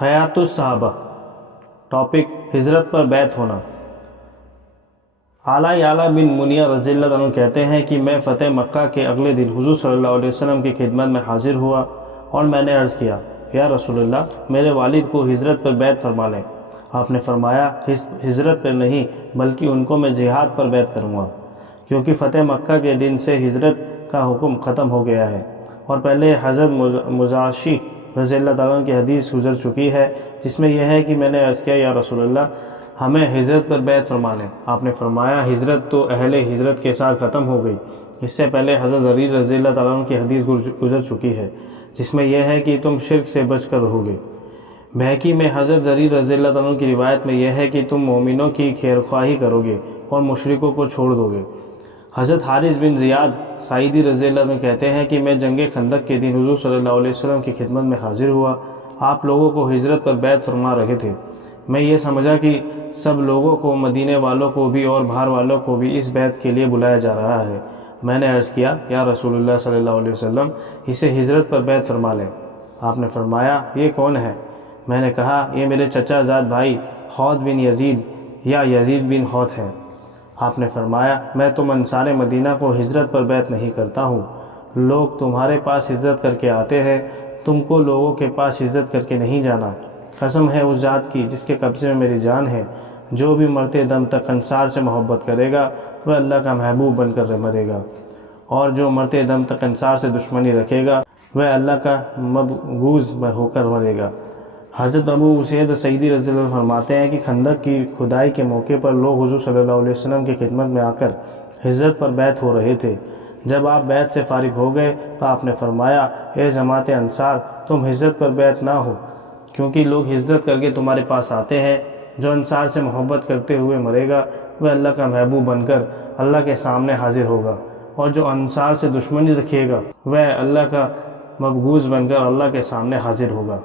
حیات الصحابہ، ٹاپک ہجرت پر بیعت ہونا۔ اعلیٰ بن منیہ رضی اللہ عنہ کہتے ہیں کہ میں فتح مکہ کے اگلے دن حضور صلی اللہ علیہ وسلم کی خدمت میں حاضر ہوا اور میں نے عرض کیا، یا رسول اللہ، میرے والد کو ہجرت پر بیعت فرما لیں۔ آپ نے فرمایا، ہجرت پر نہیں بلکہ ان کو میں جہاد پر بیعت کروں گا، کیونکہ فتح مکہ کے دن سے ہجرت کا حکم ختم ہو گیا ہے، اور پہلے حضرت مجاشی رضی اللہ عنہ کی حدیث گزر چکی ہے جس میں یہ ہے کہ میں نے عرض کیا، یا رسول اللہ، ہمیں ہجرت پر بیعت فرما لیں۔ آپ نے فرمایا، ہجرت تو اہل ہجرت کے ساتھ ختم ہو گئی، اس سے پہلے حضرت زریر رضی اللہ عنہ کی حدیث گزر چکی ہے جس میں یہ ہے کہ تم شرک سے بچ کر رہو گے۔ بہقی میں حضرت زریر رضی اللہ عنہ کی روایت میں یہ ہے کہ تم مومنوں کی خیرخواہی کرو گے اور مشرکوں کو چھوڑ دو گے۔ حضرت حارث بن زیاد سعیدی رضی اللہ عنہ کہتے ہیں کہ میں جنگ خندق کے دن حضور صلی اللہ علیہ وسلم کی خدمت میں حاضر ہوا، آپ لوگوں کو ہجرت پر بیعت فرما رہے تھے۔ میں یہ سمجھا کہ سب لوگوں کو، مدینے والوں کو بھی اور باہر والوں کو بھی اس بیعت کے لیے بلایا جا رہا ہے۔ میں نے عرض کیا، یا رسول اللہ صلی اللہ علیہ وسلم، اسے ہجرت پر بیعت فرما لیں۔ آپ نے فرمایا، یہ کون ہے؟ میں نے کہا، یہ میرے چچا زاد بھائی حوت بن یزید یا یزید بن حوت ہے۔ آپ نے فرمایا، میں تم انصار مدینہ کو ہجرت پر بیعت نہیں کرتا ہوں، لوگ تمہارے پاس ہجرت کر کے آتے ہیں، تم کو لوگوں کے پاس ہجرت کر کے نہیں جانا۔ قسم ہے اس ذات کی جس کے قبضے میں میری جان ہے، جو بھی مرتے دم تک انصار سے محبت کرے گا وہ اللہ کا محبوب بن کر مرے گا، اور جو مرتے دم تک انصار سے دشمنی رکھے گا وہ اللہ کا مبغوض ہو کر مرے گا۔ حضرت ابو اسید سعیدی رضی اللہ عنہ فرماتے ہیں کہ خندق کی کھدائی کے موقع پر لوگ حضور صلی اللہ علیہ وسلم کی خدمت میں آ کر ہجرت پر بیعت ہو رہے تھے۔ جب آپ بیعت سے فارغ ہو گئے تو آپ نے فرمایا، اے جماعت انصار، تم ہجرت پر بیعت نہ ہو، کیونکہ لوگ ہجرت کر کے تمہارے پاس آتے ہیں، جو انصار سے محبت کرتے ہوئے مرے گا وہ اللہ کا محبوب بن کر اللہ کے سامنے حاضر ہوگا، اور جو انصار سے دشمنی رکھے گا وہ اللہ کا مبغوض بن کر اللہ کے سامنے حاضر ہوگا۔